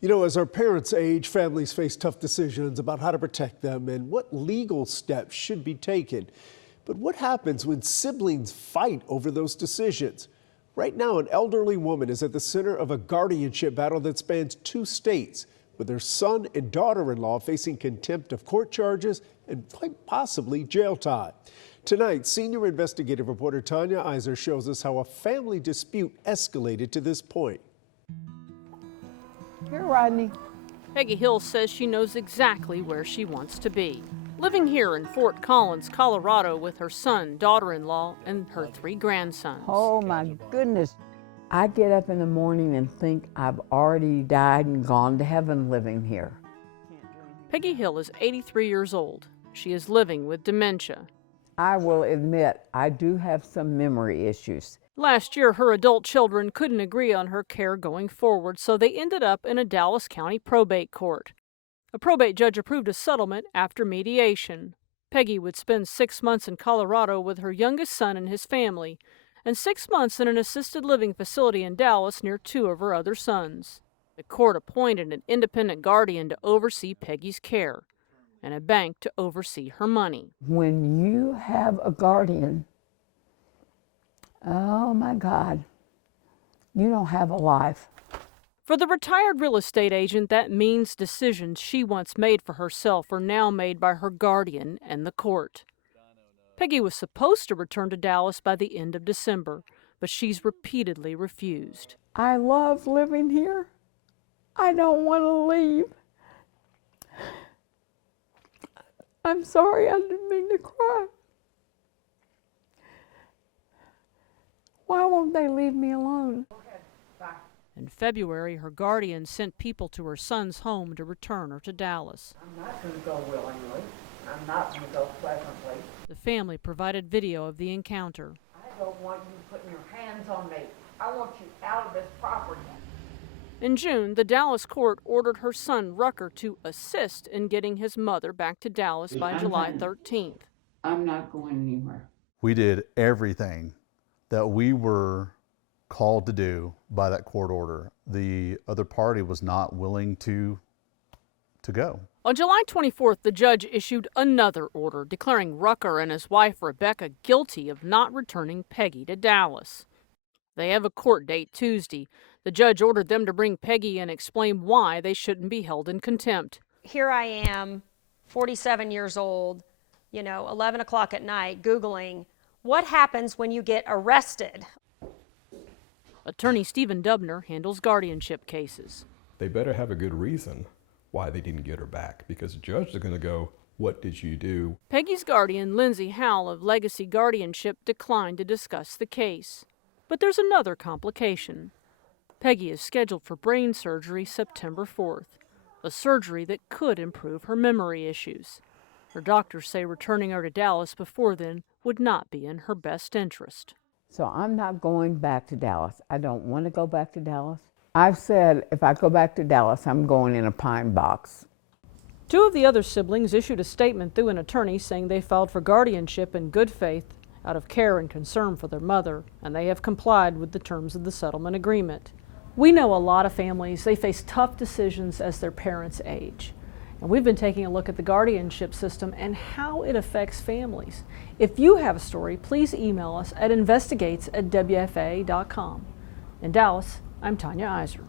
You know, as our parents age, families face tough decisions about how to protect them and what legal steps should be taken. But what happens when siblings fight over those decisions? Right now, an elderly woman is at the center of a guardianship battle that spans 2 states, with her son and daughter-in-law facing contempt of court charges and quite possibly jail time. Tonight, senior investigative reporter Tanya Iser shows us how a family dispute escalated to this point. Here, Rodney. Peggy Hill says she knows exactly where she wants to be. Living here in Fort Collins, Colorado with her son, daughter-in-law, and her 3 grandsons. Oh my goodness. I get up in the morning and think I've already died and gone to heaven living here. Peggy Hill is 83 years old. She is living with dementia. I will admit I do have some memory issues. Last year, her adult children couldn't agree on her care going forward, so they ended up in a Dallas County probate court. A probate judge approved a settlement after mediation. Peggy would spend 6 months in Colorado with her youngest son and his family, and 6 months in an assisted living facility in Dallas near 2 of her other sons. The court appointed an independent guardian to oversee Peggy's care, and a bank to oversee her money. When you have a guardian, oh my God, you don't have a life. For the retired real estate agent, that means decisions she once made for herself are now made by her guardian and the court. Peggy was supposed to return to Dallas by the end of December, but she's repeatedly refused. I love living here. I don't want to leave. I'm sorry, I didn't mean to cry. Why won't they leave me alone? In February, her guardian sent people to her son's home to return her to Dallas. I'm not going to go willingly. I'm not going to go pleasantly. The family provided video of the encounter. I don't want you putting your hands on me. I want you out of this property. In June, the Dallas court ordered her son Rucker to assist in getting his mother back to Dallas by July 13th. I'm not going anywhere. We did everything that we were called to do by that court order. The other party was not willing to go. On July 24th, the judge issued another order declaring Rucker and his wife Rebecca guilty of not returning Peggy to Dallas. They have a court date Tuesday. The judge ordered them to bring Peggy and explain why they shouldn't be held in contempt. Here I am, 47 years old, 11 o'clock at night, Googling, what happens when you get arrested? Attorney Stephen Dubner handles guardianship cases. They better have a good reason why they didn't get her back, because the judge is going to go, what did you do? Peggy's guardian, Lindsay Howell of Legacy Guardianship, declined to discuss the case. But there's another complication. Peggy is scheduled for brain surgery September 4th, a surgery that could improve her memory issues. Her doctors say returning her to Dallas before then would not be in her best interest. So I'm not going back to Dallas. I don't want to go back to Dallas. I've said if I go back to Dallas, I'm going in a pine box. 2 of the other siblings issued a statement through an attorney saying they filed for guardianship in good faith out of care and concern for their mother, and they have complied with the terms of the settlement agreement. We know a lot of families, they face tough decisions as their parents age. And we've been taking a look at the guardianship system and how it affects families. If you have a story, please email us at investigates@wfa.com. In Dallas, I'm Tanya Iser.